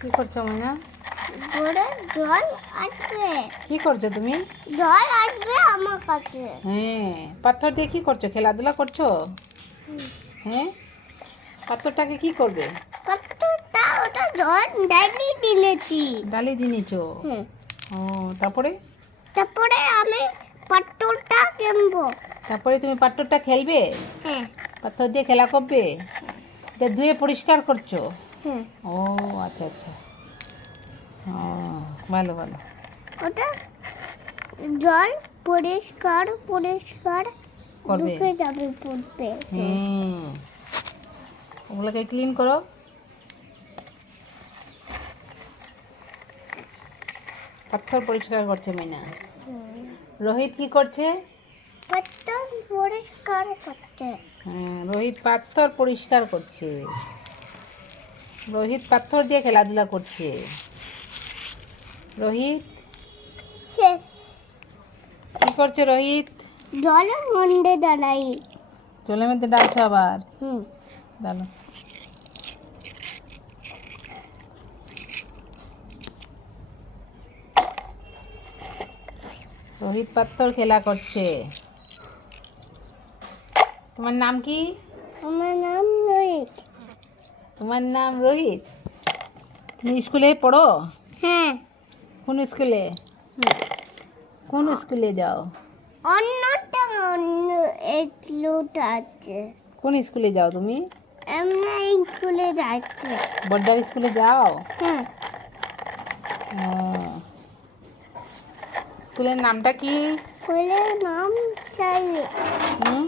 কি করছো ময়না? বড় জল আসবে। কি করছো তুমি? জল আসবে আমার কাছে। হ্যাঁ, পাথর দিয়ে কি করছো? খেলাধুলা করছো? হ্যাঁ, পাথরটাকে কি করবে? কতটা ওটা জল ডালি দিয়েছি। ডালি দিয়েছো? হুম। ও, তারপরে? তারপরে আমি পাথরটা কিনবো। তারপরে তুমি পাথরটা খেলবে? হ্যাঁ। পাথর দিয়ে খেলা করবে? এটা ধুয়ে পরিষ্কার করছো? হ্যাঁ। ও আচ্ছা আচ্ছা। ও, ভালো ভালো। ওটা জল পরিষ্কার পরিষ্কার করবে? ঢুকে যাবে পড়বে। হুম, ওগুলোকে ক্লিন করো। পাথর পরিষ্কার করছে ময়না। রোহিত কি করছে? পাথর পরিষ্কার করতে। হ্যাঁ, রোহিত পাথর পরিষ্কার করছে। রোহিত পাথর দিয়ে খেলাধুলা করছে। রোহিত শেষ। কি করছে রোহিত? জলের মধ্যে দাঁড়াই। জলের মধ্যে ডালছো আবার? হুম। ডালো। রোহিত পাথর খেলা করছে। তোমার নাম কি? আমার নাম রোহিত। তোমার নাম রোহিত? তুমি স্কুলে পড়ো? হ্যাঁ। কোন স্কুলে? কোন স্কুলে যাও? অন্যটা অন্য একটুটা আছে। কোন স্কুলে যাও তুমি? এমনি স্কুলে যাচ্ছে। বড়দার স্কুলে যাও? হ্যাঁ। ও, স্কুলের নামটা কি? স্কুলের নাম সাইলে। হুম